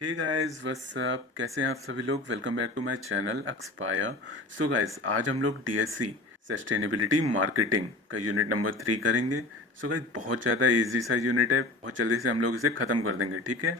Hey guys what's up, कैसे हैं आप सभी लोग। Welcome back to my channel expire. So guys, आज हम लोग डीएससी सस्टेनेबिलिटी मार्केटिंग का यूनिट नंबर 3 करेंगे। सो गाइस, बहुत ज़्यादा इजी सा यूनिट है, बहुत जल्दी से हम लोग इसे ख़त्म कर देंगे, ठीक है।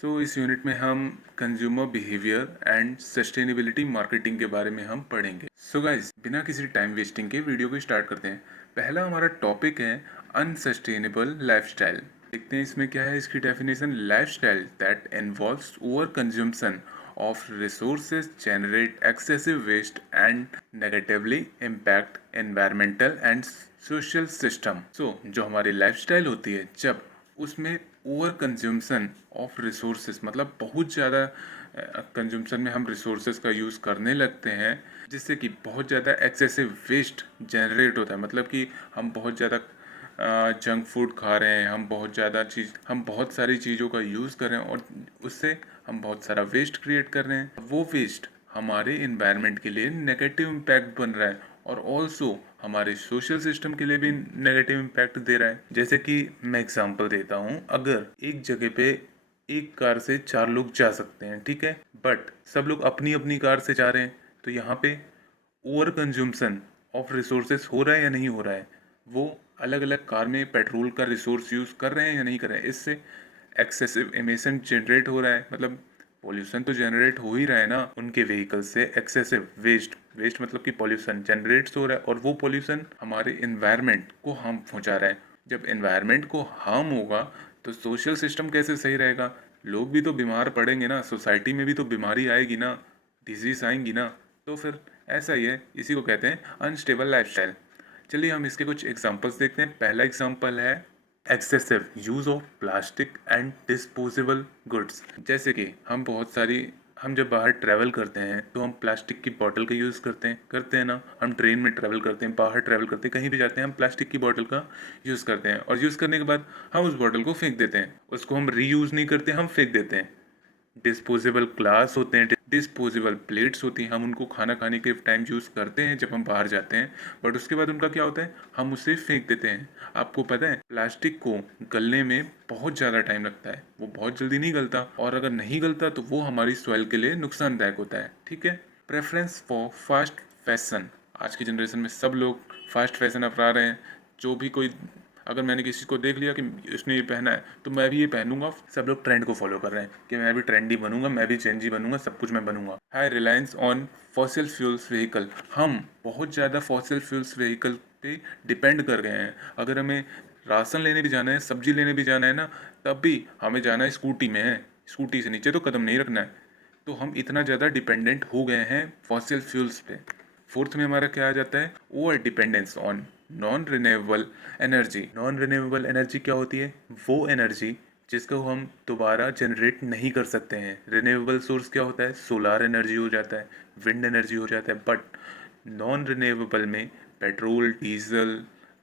सो इस यूनिट में हम consumer behaviour and sustainability marketing के बारे में हम पढ़ेंगे। सो गाइस, बिना किसी टाइम वेस्टिंग के वीडियो को स्टार्ट करते हैं। पहला हमारा टॉपिक है अनसस्टेनेबल लाइफस्टाइल। देखते हैं इसमें क्या है। इसकी definition: lifestyle that involves over consumption of resources, generate excessive waste and negatively impact environmental and social system. So जो हमारी लाइफस्टाइल होती है, जब उसमें ओवर कंज्यूम्शन ऑफ रिसोर्सेज मतलब बहुत ज़्यादा कंज्यूम्शन में हम रिसोर्सेज का यूज़ करने लगते हैं, जिससे कि बहुत ज़्यादा एक्सेसिव वेस्ट जनरेट होता है। मतलब कि हम बहुत ज़्यादा जंक फूड खा रहे हैं, हम बहुत सारी चीज़ों का यूज़ कर रहे हैं और उससे हम बहुत सारा वेस्ट क्रिएट कर रहे हैं। वो वेस्ट हमारे इन्वायरमेंट के लिए नेगेटिव इम्पैक्ट बन रहा है और ऑल्सो हमारे सोशल सिस्टम के लिए भी नेगेटिव इम्पैक्ट दे रहा है। जैसे कि मैं एग्जांपल देता हूँ, अगर एक जगह पे एक कार से 4 लोग जा सकते हैं, ठीक है, बट सब लोग अपनी अपनी कार से जा रहे हैं, तो यहाँ पे ओवर कंज्यूम्शन ऑफ रिसोर्सेस हो रहा है या नहीं हो रहा है। वो अलग अलग कार में पेट्रोल का रिसोर्स यूज़ कर रहे हैं या नहीं कर रहे हैं। इससे एक्सेसिव एमिशन जनरेट हो रहा है, मतलब पोल्यूशन तो जनरेट हो ही रहा है ना उनके व्हीकल से। एक्सेसिव वेस्ट वेस्ट मतलब कि पोल्यूशन जनरेट हो रहा है और वो पोल्यूशन हमारे इन्वायरमेंट को हार्म पहुंचा रहा है। जब इन्वायरमेंट को हार्म होगा तो सोशल सिस्टम कैसे सही रहेगा। लोग भी तो बीमार पड़ेंगे ना, सोसाइटी में भी तो बीमारी आएगी ना, डिजीज आएंगी ना। तो फिर ऐसा ही है, इसी को कहते हैं अनस्टेबल लाइफस्टाइल। चलिए हम इसके कुछ एग्जांपल्स देखते हैं। पहला एग्जांपल है excessive use of plastic and disposable goods. जैसे कि हम जब बाहर ट्रैवल करते हैं तो हम प्लास्टिक की बोतल का यूज़ करते हैं ना। हम ट्रेन में ट्रैवल करते हैं, बाहर ट्रैवल करते हैं, कहीं भी जाते हैं, हम प्लास्टिक की बोतल का यूज़ करते हैं और यूज़ करने के बाद हम उस बोतल को फेंक देते हैं। उसको हम रीयूज़ नहीं करते, हम फेंक देते हैं। डिस्पोजेबल ग्लास होते हैं, डिस्पोजेबल प्लेट्स होती हैं, हम उनको खाना खाने के टाइम यूज़ करते हैं जब हम बाहर जाते हैं, बट उसके बाद उनका क्या होता है, हम उसे फेंक देते हैं। आपको पता है प्लास्टिक को गलने में बहुत ज़्यादा टाइम लगता है, वो बहुत जल्दी नहीं गलता, और अगर नहीं गलता तो वो हमारी सॉइल के लिए नुकसानदायक होता है, ठीक है। Preference for fast fashion. आज की जनरेशन में सब लोग फास्ट फैशन अपना रहे हैं। जो भी कोई, अगर मैंने किसी को देख लिया कि उसने ये पहना है तो मैं भी ये पहनूंगा, सब लोग ट्रेंड को फॉलो कर रहे हैं कि मैं भी ट्रेंडी बनूंगा, मैं भी चेंजी बनूंगा, सब कुछ मैं बनूंगा। High reliance on fossil fuels vehicle. हम बहुत ज़्यादा फॉसिल फ्यूल्स व्हीकल पे डिपेंड कर गए हैं। अगर हमें राशन लेने भी जाना है, सब्जी लेने भी जाना है ना, तब भी हमें जाना है स्कूटी में है, स्कूटी से नीचे तो कदम नहीं रखना है। तो हम इतना ज़्यादा डिपेंडेंट हो गए हैं फॉसिल फ्यूल्स पे। फोर्थ में हमारा क्या आ जाता है, over dependence on non renewable energy. Non renewable energy क्या होती है, वो एनर्जी जिसको हम दोबारा जनरेट नहीं कर सकते हैं। रिन्यूएबल सोर्स क्या होता है, सोलार एनर्जी हो जाता है, विंड एनर्जी हो जाता है, बट नॉन रिन्यूएबल में पेट्रोल, डीजल,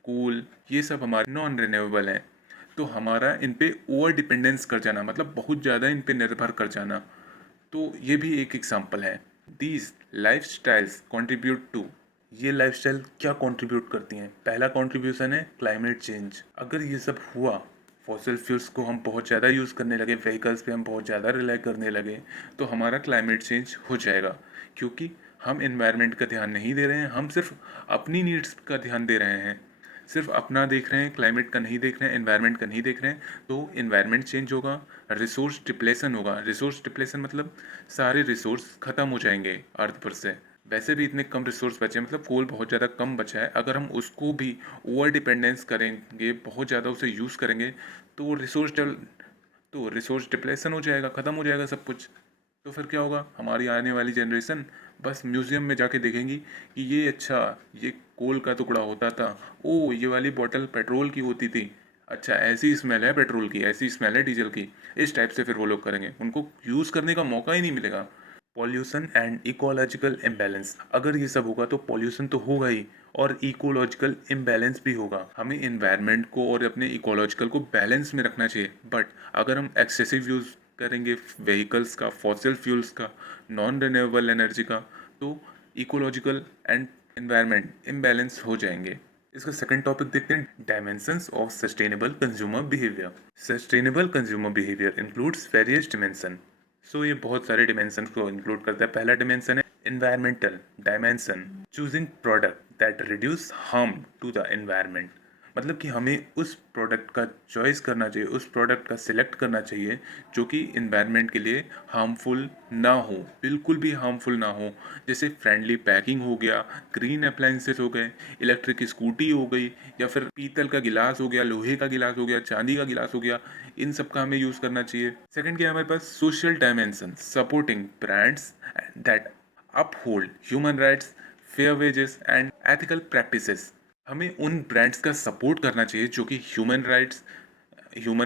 कोल, ये सब हमारे नॉन रिन्यूएबल हैं। तो हमारा इन पे ओवर डिपेंडेंस कर जाना, मतलब बहुत ज़्यादा इन पे निर्भर कर जाना, तो ये भी एक एग्जाम्पल है। These life styles contribute to. ये लाइफस्टाइल क्या कंट्रीब्यूट करती हैं, पहला कंट्रीब्यूशन है क्लाइमेट चेंज। अगर ये सब हुआ, फॉसिल फ्यूल्स को हम बहुत ज़्यादा यूज़ करने लगे, व्हीकल्स पे हम बहुत ज़्यादा रिलाई करने लगे, तो हमारा क्लाइमेट चेंज हो जाएगा। क्योंकि हम इन्वायरमेंट का ध्यान नहीं दे रहे हैं, हम सिर्फ अपनी नीड्स का ध्यान दे रहे हैं, सिर्फ अपना देख रहे हैं, क्लाइमेट का नहीं देख रहे हैं, एनवायरनमेंट का नहीं देख रहे हैं। तो इन्वायरमेंट चेंज होगा, रिसोर्स डिप्लेशन होगा। रिसोर्स डिप्लेशन मतलब सारे रिसोर्स खत्म हो जाएंगे अर्थ पर से। वैसे भी इतने कम रिसोर्स बचे हैं, मतलब कोल बहुत ज़्यादा कम बचा है, अगर हम उसको भी ओवर डिपेंडेंस करेंगे, बहुत ज़्यादा उसे यूज़ करेंगे, तो रिसोर्स डिप्लेशन हो जाएगा, ख़त्म हो जाएगा सब कुछ। तो फिर क्या होगा, हमारी आने वाली जनरेशन बस म्यूज़ियम में जाके देखेंगी कि ये अच्छा, ये कोल का टुकड़ा होता था, ओ ये वाली बोतल पेट्रोल की होती थी, अच्छा ऐसी स्मेल है पेट्रोल की, ऐसी स्मेल है डीजल की। इस टाइप से फिर वो लोग करेंगे, उनको यूज़ करने का मौका ही नहीं मिलेगा। Pollution and ecological imbalance. अगर ये सब होगा तो पॉल्यूशन तो होगा ही और इकोलॉजिकल इम्बैलेंस भी होगा। हमें इन्वायरमेंट को और अपने इकोलॉजिकल को बैलेंस में रखना चाहिए, बट अगर हम एक्सेसिव यूज़ करेंगे व्हीकल्स का, फॉसिल फ्यूल्स का, नॉन रिन्यूएबल एनर्जी का, तो इकोलॉजिकल एंड इन्वायरमेंट इम्बैलेंस हो जाएंगे। इसका सेकंड टॉपिक देखते हैं, dimensions of sustainable consumer behaviour. Sustainable consumer behaviour includes various dimension. So ये बहुत सारे डिमेंशन को इंक्लूड करता है। पहला डिमेंशन है environmental dimension, choosing product that reduce harm to the environment. मतलब कि हमें उस प्रोडक्ट का चॉइस करना चाहिए, उस प्रोडक्ट का सिलेक्ट करना चाहिए जो कि इन्वायरमेंट के लिए हार्मफुल ना हो, बिल्कुल भी हार्मफुल ना हो। जैसे फ्रेंडली पैकिंग हो गया, ग्रीन अप्लाइंसेस हो गए, इलेक्ट्रिक स्कूटी हो गई, या फिर पीतल का गिलास हो गया, लोहे का गिलास हो गया, चांदी का गिलास हो गया, इन सब का हमें यूज़ करना चाहिए। सेकंड क्या है हमारे पास, social dimension, supporting brands that uphold human rights, fair wages and ethical practices. हमें उन ब्रांड्स का सपोर्ट करना चाहिए जो कि ह्यूमन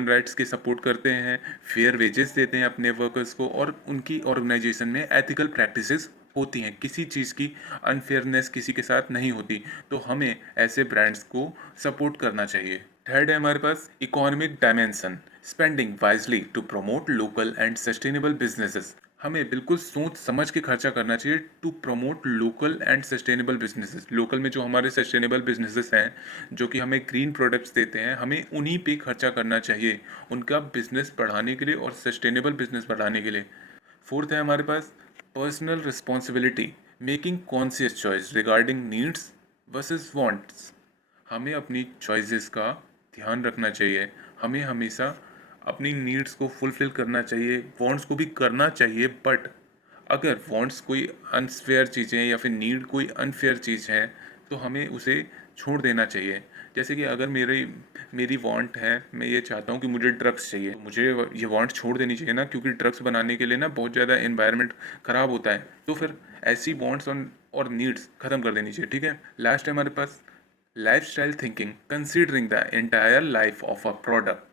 राइट्स के सपोर्ट करते हैं, फेयर वेजेस देते हैं अपने वर्कर्स को, और उनकी ऑर्गेनाइजेशन में एथिकल प्रैक्टिसेस होती हैं, किसी चीज़ की अनफेयरनेस किसी के साथ नहीं होती। तो हमें ऐसे ब्रांड्स को सपोर्ट करना चाहिए। थर्ड है हमारे पास economic dimension, spending wisely to promote local and sustainable businesses. हमें बिल्कुल सोच समझ के खर्चा करना चाहिए to promote local and sustainable businesses. Local में जो हमारे सस्टेनेबल बिजनेसेस हैं, जो कि हमें ग्रीन प्रोडक्ट्स देते हैं, हमें उन्हीं पे खर्चा करना चाहिए उनका बिजनेस बढ़ाने के लिए और सस्टेनेबल बिजनेस बढ़ाने के लिए। फोर्थ है हमारे पास personal responsibility, making conscious choice regarding needs versus wants. हमें अपनी चॉइसेस का ध्यान रखना चाहिए, हमें हमेशा अपनी नीड्स को फुलफ़िल करना चाहिए, वांट्स को भी करना चाहिए, बट अगर वांट्स कोई अनफेयर चीज़ें या फिर नीड कोई अनफेयर चीज़ है तो हमें उसे छोड़ देना चाहिए। जैसे कि अगर मेरी मेरी वांट है, मैं ये चाहता हूँ कि मुझे ड्रग्स चाहिए, तो मुझे ये वांट छोड़ देनी चाहिए ना, क्योंकि ड्रग्स बनाने के लिए ना बहुत ज़्यादा एनवायरनमेंट ख़राब होता है। तो फिर ऐसी वांट्स और नीड्स ख़त्म कर देनी चाहिए, ठीक है। लास्ट है हमारे पास lifestyle thinking, considering the entire life of a product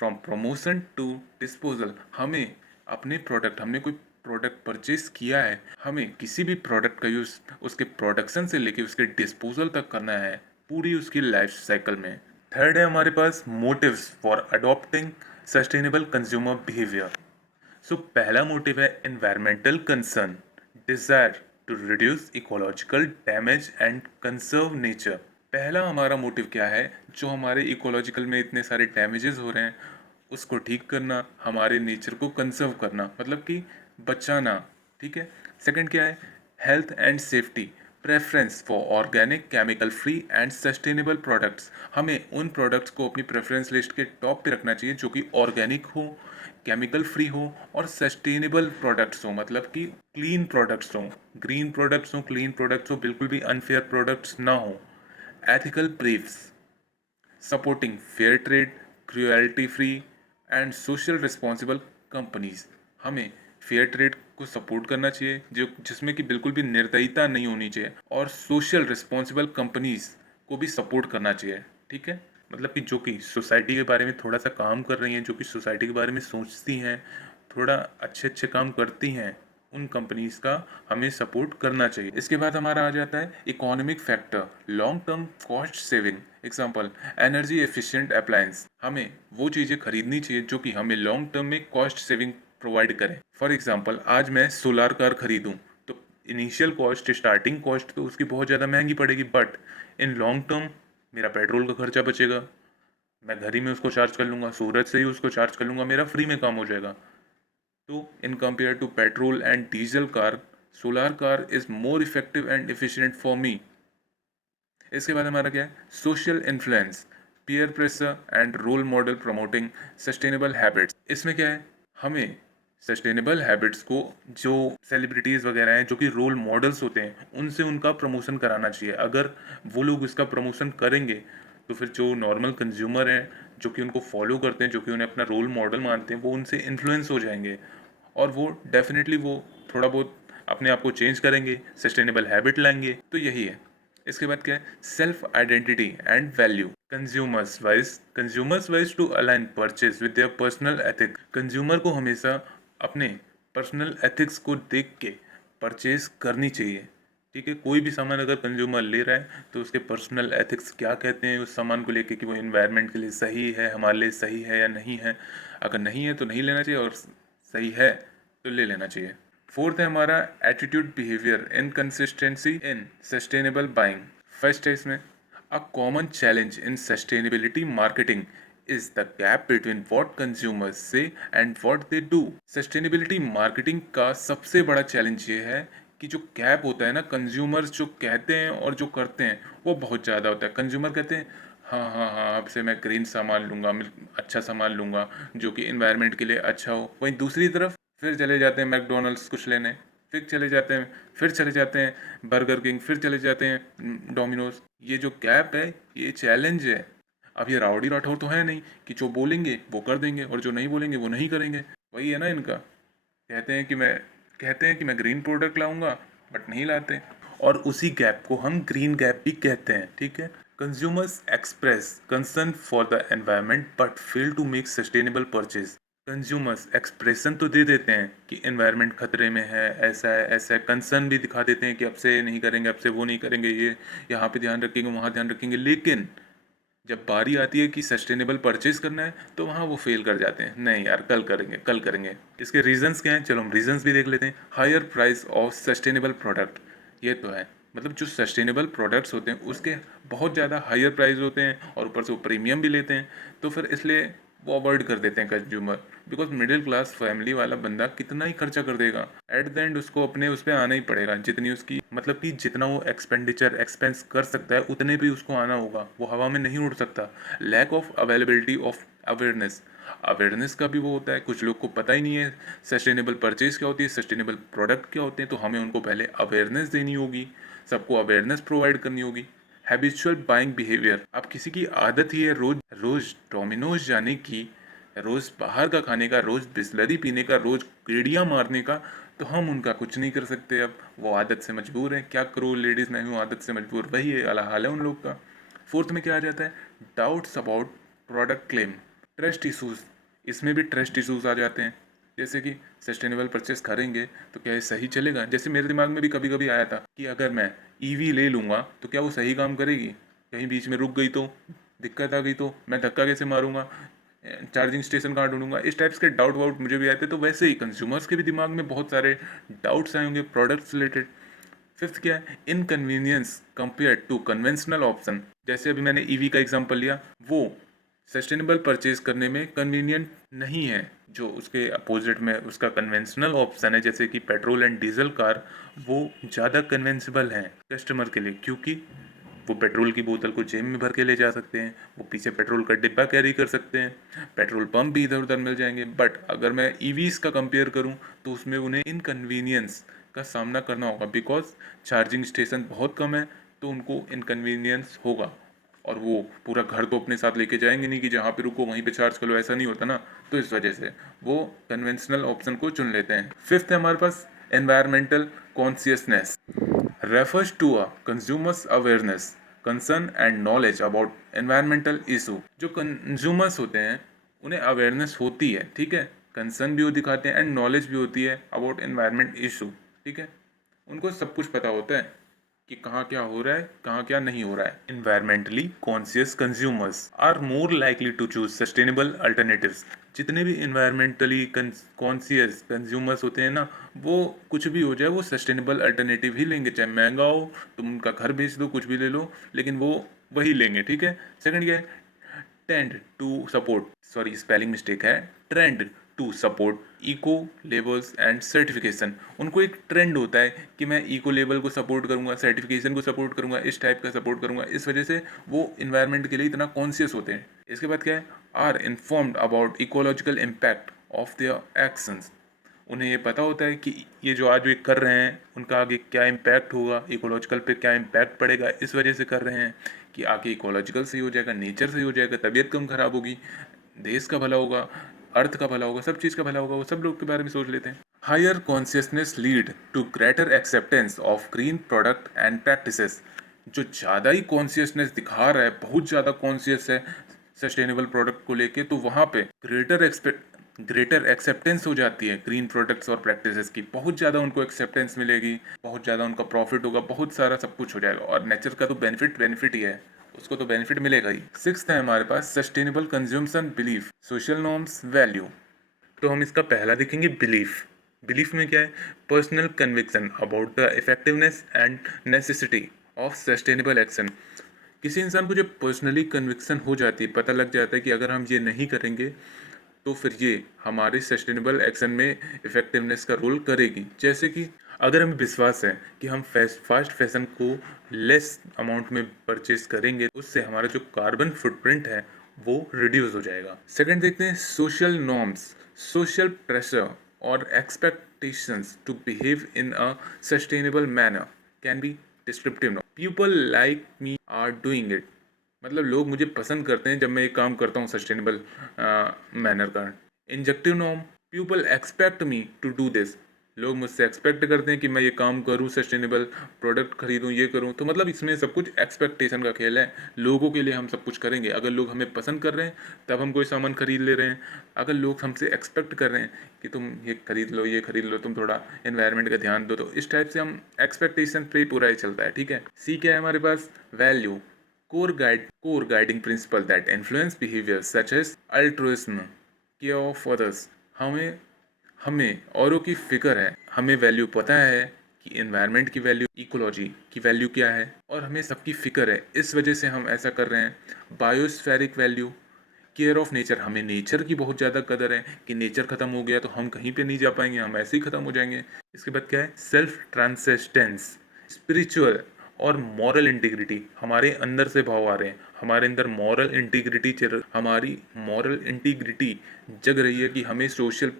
from promotion to disposal। हमें अपने प्रोडक्ट, हमने कोई प्रोडक्ट परचेज किया है, हमें किसी भी प्रोडक्ट का यूज़ उसके प्रोडक्शन से लेके उसके डिस्पोजल तक करना है, पूरी उसकी लाइफ साइकिल में। थर्ड है हमारे पास motives for adopting sustainable consumer behaviour. So पहला मोटिव है environmental concern, desire to reduce ecological damage and conserve nature. पहला हमारा मोटिव क्या है, जो हमारे इकोलॉजिकल में इतने सारे डैमेजेस हो रहे हैं उसको ठीक करना, हमारे नेचर को कंजर्व करना, मतलब कि बचाना, ठीक है। सेकंड क्या है, health and safety, preference for organic, chemical free and sustainable products. हमें उन प्रोडक्ट्स को अपनी प्रेफरेंस लिस्ट के टॉप पे रखना चाहिए जो कि ऑर्गेनिक हो, केमिकल फ्री हो और सस्टेनेबल प्रोडक्ट्स हो, मतलब कि क्लीन प्रोडक्ट्स हो, ग्रीन प्रोडक्ट्स हो, क्लीन प्रोडक्ट्स हो, बिल्कुल भी अनफेयर प्रोडक्ट्स ना हो। Ethical briefs, supporting fair trade, cruelty free and social responsible companies. हमें फेयर ट्रेड को सपोर्ट करना चाहिए, जो जिसमें कि बिल्कुल भी निर्दयता नहीं होनी चाहिए, और सोशल रिस्पॉन्सिबल कंपनीज को भी सपोर्ट करना चाहिए, ठीक है। मतलब कि जो कि सोसाइटी के बारे में थोड़ा सा काम कर रही हैं, जो कि सोसाइटी के बारे में सोचती हैं, थोड़ा अच्छे अच्छे काम करती हैं, उन कंपनीज का हमें सपोर्ट करना चाहिए। इसके बाद हमारा आ जाता है economic factor, long term cost saving. Example, energy efficient appliance. हमें वो चीज़ें खरीदनी चाहिए जो कि हमें लॉन्ग टर्म में कॉस्ट सेविंग प्रोवाइड करें। फॉर एग्जांपल, आज मैं सोलार कार खरीदूं तो इनिशियल कॉस्ट, स्टार्टिंग कॉस्ट तो उसकी बहुत ज़्यादा महंगी पड़ेगी, बट इन लॉन्ग टर्म मेरा पेट्रोल का खर्चा बचेगा, मैं घर ही में उसको चार्ज कर लूँगा, सूरज से ही उसको चार्ज कर लूँगा, मेरा फ्री में काम हो जाएगा। तो in compared to petrol and diesel car, solar car is more effective and efficient for me। इसके बाद हमारा क्या है, social influence, peer pressure and role model promoting sustainable habits. इसमें क्या है, हमें सस्टेनेबल हैबिट्स को, जो सेलिब्रिटीज़ वगैरह हैं जो कि रोल मॉडल्स होते हैं, उनसे उनका प्रमोशन कराना चाहिए। अगर वो लोग इसका प्रमोशन करेंगे तो फिर जो नॉर्मल कंज्यूमर हैं, जो कि उनको फॉलो करते हैं, जो कि उन्हें अपना रोल मॉडल मानते हैं, वो उनसे इन्फ्लुएंस हो जाएंगे, और वो डेफिनेटली वो थोड़ा बहुत अपने आप को चेंज करेंगे, सस्टेनेबल हैबिट लाएंगे। तो यही है। इसके बाद क्या है, self identity and value, consumers wish to align purchase with their personal ethics. Consumer को हमेशा अपने पर्सनल एथिक्स को देख के परचेज करनी चाहिए, ठीक है। कोई भी सामान अगर कंज्यूमर ले रहा है तो उसके पर्सनल एथिक्स क्या कहते हैं उस सामान को लेके, कि वो इन्वायरमेंट के लिए सही है, हमारे लिए सही है या नहीं है। अगर नहीं है तो नहीं लेना चाहिए, और सही है तो ले लेना चाहिए। फोर्थ है हमारा एटीट्यूड बिहेवियर, इनकंसिस्टेंसी इन सस्टेनेबल बाइंग। फर्स्ट है इसमें, a common challenge in sustainability marketing is the gap between what consumers say and what they do. Sustainability marketing का सबसे बड़ा चैलेंज ये है कि जो गैप होता है ना, कंज्यूमर्स जो कहते हैं और जो करते हैं वो बहुत ज़्यादा होता है। कंज्यूमर कहते हैं हाँ हाँ हाँ, अब से मैं ग्रीन सामान लूँगा, अच्छा सामान लूँगा जो कि इन्वायरमेंट के लिए अच्छा हो। वहीं दूसरी तरफ फिर चले जाते हैं मैकडोनल्ड्स कुछ लेने, फिर चले जाते हैं, फिर चले जाते हैं बर्गर किंग, फिर चले जाते हैं डोमिनोज। ये जो गैप है ये चैलेंज है। अब ये राउडी राठौर तो है नहीं कि जो बोलेंगे वो कर देंगे और जो नहीं बोलेंगे वो नहीं करेंगे। वही है ना इनका, कहते हैं कि मैं ग्रीन प्रोडक्ट लाऊंगा बट नहीं लाते। और उसी गैप को हम ग्रीन गैप भी कहते हैं, ठीक है। Consumers express concern for the environment but fail to make sustainable purchase. Consumers expression तो दे देते हैं कि एनवायरनमेंट खतरे में है, ऐसा है, कंसर्न भी दिखा देते हैं कि अब से नहीं करेंगे, अब से वो नहीं करेंगे, ये यहाँ पे ध्यान रखेंगे, वहाँ ध्यान रखेंगे, लेकिन जब बारी आती है कि सस्टेनेबल परचेज करना है तो वहाँ वो फेल कर जाते हैं। नहीं यार, कल करेंगे, कल करेंगे। इसके रीजंस क्या हैं, चलो हम रीजंस भी देख लेते हैं। Higher price of sustainable product, ये तो है, मतलब जो सस्टेनेबल प्रोडक्ट्स होते हैं उसके बहुत ज़्यादा हायर प्राइस होते हैं और ऊपर से वो प्रीमियम भी लेते हैं, तो फिर इसलिए वो अवॉइड कर देते हैं consumer. Because middle class family वाला बंदा कितना ही खर्चा कर देगा, एट द एंड उसको अपने उस पर आना ही पड़ेगा। जितनी उसकी मतलब कि जितना वो एक्सपेंस कर सकता है उतने भी उसको आना होगा, वो हवा में नहीं उड़ सकता। Lack of availability of awareness का भी वो होता है, कुछ लोग को पता ही नहीं है सस्टेनेबल परचेज क्या होती है, सस्टेनेबल प्रोडक्ट क्या होते हैं, तो हमें उनको पहले अवेयरनेस देनी होगी, सबको अवेयरनेस प्रोवाइड करनी होगी। हैबिचुअल बाइंग बिहेवियर, अब किसी की आदत ही है रोज रोज डोमिनोज जाने की, रोज बाहर का खाने का, रोज बिस्लरी पीने का, रोज गेड़ियाँ मारने का, तो हम उनका कुछ नहीं कर सकते। अब वो आदत से मजबूर है, क्या करो लेडीज, मैं हूँ आदत से मजबूर, वही वाला हाल है उन लोग का। फोर्थ में क्या आ जाता है, doubts about product claim, trust issues, इसमें भी ट्रस्ट इशूज आ जाते हैं। जैसे कि सस्टेनेबल परचेस करेंगे तो क्या ये सही चलेगा। जैसे मेरे दिमाग में भी कभी कभी आया था कि अगर मैं ईवी ले लूँगा तो क्या वो सही काम करेगी, कहीं बीच में रुक गई तो, दिक्कत आ गई तो मैं धक्का कैसे मारूंगा, चार्जिंग स्टेशन कहाँ ढूंढूंगा। इस टाइप्स के डाउट वाउट मुझे भी आते, तो वैसे ही कंज्यूमर्स के भी दिमाग में बहुत सारे डाउट्स आए होंगे प्रोडक्ट्स रिलेटेड। फिफ्थ क्या है, inconvenience compare to conventional option. जैसे अभी मैंने ईवी का एग्जांपल लिया, वो सस्टेनेबल परचेज करने में कन्वीनियंट नहीं है, जो उसके अपोजिट में उसका कन्वेंशनल ऑप्शन है जैसे कि पेट्रोल एंड डीजल कार, वो ज़्यादा कन्वेंसेबल हैं कस्टमर के लिए, क्योंकि वो पेट्रोल की बोतल को जेब में भर के ले जा सकते हैं, वो पीछे पेट्रोल का डिब्बा कैरी कर सकते हैं, पेट्रोल पंप भी इधर उधर मिल जाएंगे। बट अगर मैं ईवीज का कंपेयर करूं तो उसमें उन्हें इनकन्वीनियंस का सामना करना होगा, बिकॉज चार्जिंग स्टेशन बहुत कम है, तो उनको इनकन्वीनियंस होगा। और वो पूरा घर तो अपने साथ लेके जाएंगे नहीं कि जहाँ पे रुको वहीं पे चार्ज कर लो, ऐसा नहीं होता ना। तो इस वजह से वो कन्वेंशनल ऑप्शन को चुन लेते हैं। फिफ्थ है हमारे पास environmental consciousness, refers to a consumer's awareness, concern and knowledge about environmental issue। जो कंज्यूमर्स होते हैं उन्हें अवेयरनेस होती है, ठीक है, कंसर्न भी वो दिखाते हैं एंड नॉलेज भी होती है अबाउट एनवायरमेंट इशू, ठीक है, उनको सब कुछ पता होता है कि कहाँ क्या हो रहा है, कहाँ क्या नहीं हो रहा है। Environmentally conscious consumers are more likely to choose sustainable alternatives. जितने भी इन्वायरमेंटली कॉन्शियस कंज्यूमर्स होते हैं ना, वो कुछ भी हो जाए वो सस्टेनेबल अल्टरनेटिव ही लेंगे, चाहे महंगा हो, तुम उनका घर बेच दो, कुछ भी ले लो, लेकिन वो वही लेंगे, ठीक है। सेकंड क्या है, tend to support, sorry spelling mistake है, trend to support eco labels and certification. उनको एक ट्रेंड होता है कि मैं इको लेबल को सपोर्ट करूंगा, सर्टिफिकेशन को सपोर्ट करूंगा, इस टाइप का सपोर्ट करूंगा, इस वजह से वो इन्वायरमेंट के लिए इतना कॉन्शियस होते हैं। इसके बाद क्या है, are informed about ecological impact of their actions. उन्हें ये पता होता है कि ये जो आज वे कर रहे हैं उनका आगे क्या इम्पैक्ट होगा, इकोलॉजिकल पे क्या इम्पैक्ट पड़ेगा, इस वजह से कर रहे हैं कि आगे इकोलॉजिकल सही हो जाएगा, नेचर सही हो जाएगा, तबीयत कम खराब होगी, देश का भला होगा, अर्थ का भला होगा, सब चीज़ का भला होगा, वो सब लोग के बारे में सोच लेते हैं। Higher consciousness lead to greater acceptance of green product and practices. जो ज़्यादा ही कॉन्शियसनेस दिखा रहा है, बहुत ज़्यादा कॉन्शियस है सस्टेनेबल प्रोडक्ट को लेके, तो वहाँ पे ग्रेटर एक्सेप्टेंस हो जाती है ग्रीन प्रोडक्ट्स और प्रैक्टिसेस की, बहुत ज़्यादा उनको एक्सेप्टेंस मिलेगी, बहुत ज़्यादा उनका प्रॉफिट होगा, बहुत सारा सब कुछ हो जाएगा। और नेचर का तो बेनिफिट ही है, उसको तो बेनिफिट मिलेगा ही। सिक्स्थ है हमारे पास sustainable consumption belief, social norms, value. तो हम इसका पहला देखेंगे बिलीफ। बिलीफ में क्या है, personal conviction about the effectiveness and necessity of sustainable action. किसी इंसान को जब पर्सनली कन्विक्शन हो जाती है, पता लग जाता है कि अगर हम ये नहीं करेंगे तो फिर ये हमारे सस्टेनेबल एक्शन में इफेक्टिवनेस का रोल करेगी। जैसे कि अगर हमें विश्वास है कि हम फास्ट फैशन को लेस अमाउंट में परचेज करेंगे, उससे हमारा जो कार्बन फुटप्रिंट है वो रिड्यूस हो जाएगा। सेकंड देखते हैं सोशल नॉर्म्स, सोशल प्रेशर और expectations to behave in a sustainable manner can be descriptive. People like me are doing it, मतलब लोग मुझे पसंद करते हैं जब मैं ये काम करता हूँ सस्टेनेबल मैनर का। Injunctive norm, people expect me to do this, लोग मुझसे एक्सपेक्ट करते हैं कि मैं ये काम करूँ, सस्टेनेबल प्रोडक्ट खरीदूँ, ये करूँ। तो मतलब इसमें सब कुछ एक्सपेक्टेशन का खेल है। लोगों के लिए हम सब कुछ करेंगे। अगर लोग हमें पसंद कर रहे हैं तब हम कोई सामान खरीद ले रहे हैं। अगर लोग हमसे एक्सपेक्ट कर रहे हैं कि तुम ये खरीद लो, ये खरीद लो, तुम थोड़ा एनवायरनमेंट का ध्यान दो, तो इस टाइप से हम एक्सपेक्टेशन पे पूरा ही चलता है। ठीक है। सी क्या है हमारे पास? Value, core guiding principle that influence behavior such as altruism, care of others। हमें हमें औरों की फिक्र है, हमें वैल्यू पता है कि एनवायरनमेंट की वैल्यू, इकोलॉजी की वैल्यू क्या है, और हमें सबकी फिक्र है, इस वजह से हम ऐसा कर रहे हैं। बायोस्फेरिक वैल्यू, केयर ऑफ नेचर, हमें नेचर की बहुत ज़्यादा कदर है कि नेचर ख़त्म हो गया तो हम कहीं पे नहीं जा पाएंगे, हम ऐसे ही ख़त्म हो जाएंगे। इसके बाद क्या है? सेल्फ ट्रांसेंडेंस, स्पिरिचुअल और मॉरल इंटीग्रिटी, हमारे अंदर से भाव आ रहे हैं, हमारे अंदर मॉरल इंटीग्रिटी हमारी मॉरल इंटीग्रिटी जग रही है कि हमें सोशल,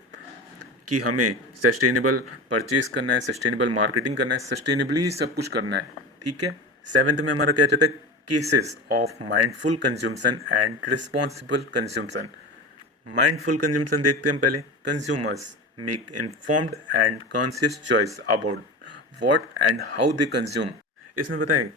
कि हमें सस्टेनेबल परचेज करना है, सस्टेनेबल मार्केटिंग करना है, सस्टेनेबली सब कुछ करना है। ठीक है। सेवेंथ में हमारा क्या चाहता है? Cases of mindful consumption and responsible consumption. Mindful consumption देखते हैं हम पहले। Consumers make informed and conscious choice about what and how they consume. इसमें बताएं,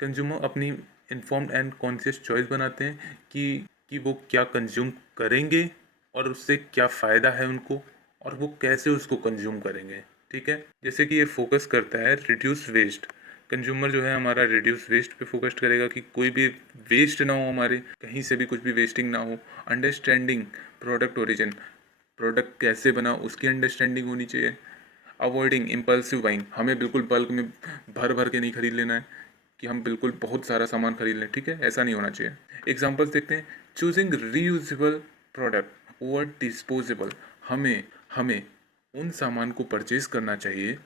कंज्यूमर अपनी इन्फॉर्म्ड एंड कॉन्शियस चॉइस बनाते हैं कि वो क्या कंज्यूम करेंगे और उससे क्या फ़ायदा है उनको, और वो कैसे उसको कंज्यूम करेंगे। ठीक है। जैसे कि ये फोकस करता है रिड्यूस वेस्ट। कंज्यूमर जो है हमारा रिड्यूस वेस्ट पे फोकस करेगा कि कोई भी वेस्ट ना हो, हमारे कहीं से भी कुछ भी वेस्टिंग ना हो। अंडरस्टैंडिंग प्रोडक्ट ओरिजिन, प्रोडक्ट कैसे बना उसकी अंडरस्टैंडिंग होनी चाहिए। अवॉइडिंग इम्पल्सिव बाइंग, हमें बिल्कुल बल्क में भर भर के नहीं खरीद लेना है कि हम बिल्कुल बहुत सारा सामान खरीद लें। ठीक है, ऐसा नहीं होना चाहिए। एग्जांपल्स देखते हैं। Choosing reusable product over disposable, हमें हमें उन सामान को परचेज करना चाहिए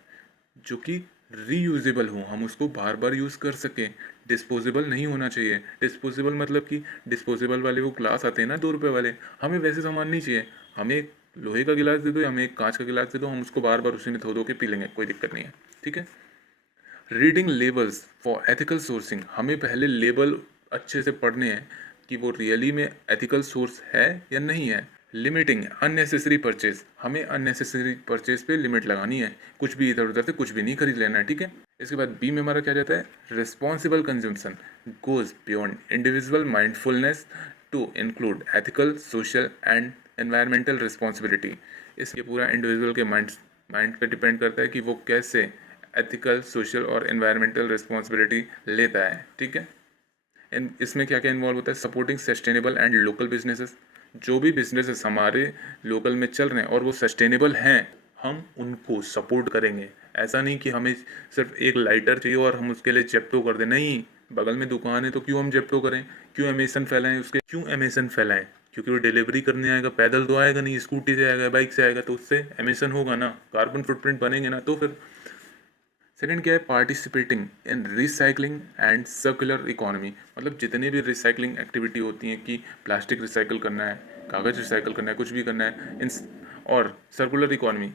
जो कि रीयूजेबल हो, हम उसको बार बार यूज़ कर सकें। डिस्पोजेबल नहीं होना चाहिए। डिस्पोजेबल मतलब कि डिस्पोजेबल वाले वो ग्लास आते हैं ना 2 रुपए वाले, हमें वैसे सामान नहीं चाहिए। हमें एक लोहे का गिलास दे दो या हमें एक कांच का गिलास दे दो, हम उसको बार बार उसी में धो धो के पी लेंगे, कोई दिक्कत नहीं है। ठीक है। Reading labels for ethical sourcing, हमें पहले लेबल अच्छे से पढ़ने हैं कि वो रियली में एथिकल सोर्स है या नहीं है। लिमिटिंग अननेसेसरी परचेज, हमें अननेसेसरी परचेज पे लिमिट लगानी है, कुछ भी इधर उधर से कुछ भी नहीं खरीद लेना है। ठीक है। इसके बाद बी में हमारा क्या जाता है? Responsible consumption goes beyond individual mindfulness to include ethical, social and environmental responsibility. इसके पूरा इंडिविजुअल के माइंड पे डिपेंड करता है कि वो कैसे एथिकल, सोशल और एनवायरमेंटल रिस्पॉन्सिबिलिटी लेता है। ठीक है। इसमें क्या क्या इन्वॉल्व होता है? Supporting sustainable and local businesses, जो भी बिजनेसेस हमारे लोकल में चल रहे हैं और वो सस्टेनेबल हैं, हम उनको सपोर्ट करेंगे। ऐसा नहीं कि हमें सिर्फ एक लाइटर चाहिए और हम उसके लिए जेप्टो कर दें। नहीं, बगल में दुकान है तो क्यों हम जेप्टो करें, क्यों एमिशन फैलाएं उसके, क्यों एमिशन फैलाएं? क्योंकि वो डिलीवरी करने आएगा, पैदल तो आएगा नहीं, स्कूटी से आएगा, बाइक से आएगा, तो उससे एमिशन होगा ना, कार्बन फुटप्रिंट बनेंगे ना। तो फिर सेकंड क्या है? Participating in recycling and circular economy, मतलब जितने भी रिसाइकलिंग एक्टिविटी होती हैं कि प्लास्टिक रिसाइकल करना है, कागज़ रिसाइकल करना है, कुछ भी करना है इन, और सर्कुलर इकोनॉमी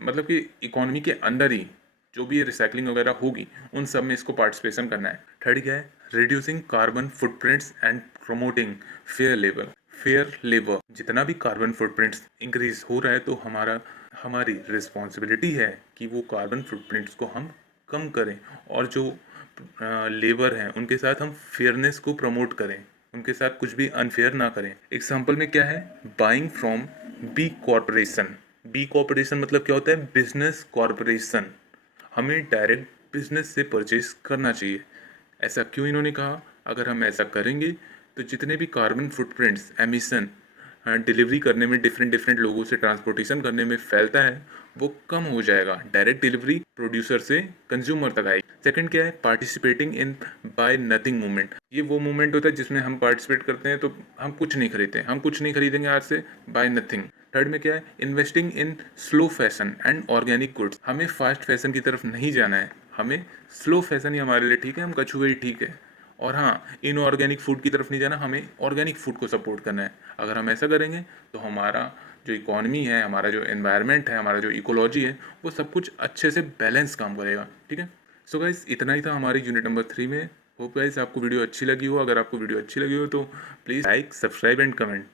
मतलब कि इकोनॉमी के अंदर ही जो भी रिसाइकलिंग वगैरह होगी उन सब में इसको पार्टिसिपेशन करना है। थर्ड क्या है? Reducing carbon footprints and promoting fair labour. Fair labour, जितना भी कार्बन फुटप्रिंट्स इंक्रीज हो रहा है तो हमारी रिस्पॉन्सिबिलिटी है कि वो कार्बन फुटप्रिंट्स को हम कम करें, और जो लेबर हैं उनके साथ हम फेयरनेस को प्रमोट करें, उनके साथ कुछ भी अनफेयर ना करें। एग्जाम्पल में क्या है? Buying from B corporation. B corporation मतलब क्या होता है? Business corporation. हमें डायरेक्ट बिजनेस से परचेज करना चाहिए। ऐसा क्यों इन्होंने कहा? अगर हम ऐसा करेंगे तो जितने भी कार्बन फुटप्रिंट्स, एमिशन डिलीवरी करने में, डिफरेंट डिफरेंट लोगों से ट्रांसपोर्टेशन करने में फैलता है, वो कम हो जाएगा। डायरेक्ट डिलीवरी प्रोड्यूसर से कंज्यूमर तक आएगी। सेकंड क्या है, participating in by nothing movement. ये वो मूवमेंट होता है जिसमें हम पार्टिसिपेट करते हैं तो हम कुछ नहीं खरीदते, हम कुछ नहीं खरीदेंगे आज से, बाय नथिंग। थर्ड में क्या है, investing in slow fashion and organic goods. हमें फास्ट फैशन की तरफ नहीं जाना है, हमें स्लो फैशन ही हमारे लिए ठीक है, हम कछुए ही ठीक है। और हाँ, इनऑर्गेनिक फूड की तरफ नहीं जाना, हमें ऑर्गेनिक फूड को सपोर्ट करना है। अगर हम ऐसा करेंगे तो हमारा जो इकॉनमी है, हमारा जो एनवायरनमेंट है, हमारा जो इकोलॉजी है, वो सब कुछ अच्छे से बैलेंस काम करेगा। ठीक है, सो गाइस इतना ही था हमारी यूनिट नंबर 3 में। होप गाइस आपको वीडियो अच्छी लगी हो। अगर आपको वीडियो अच्छी लगी हो तो please like, subscribe and comment.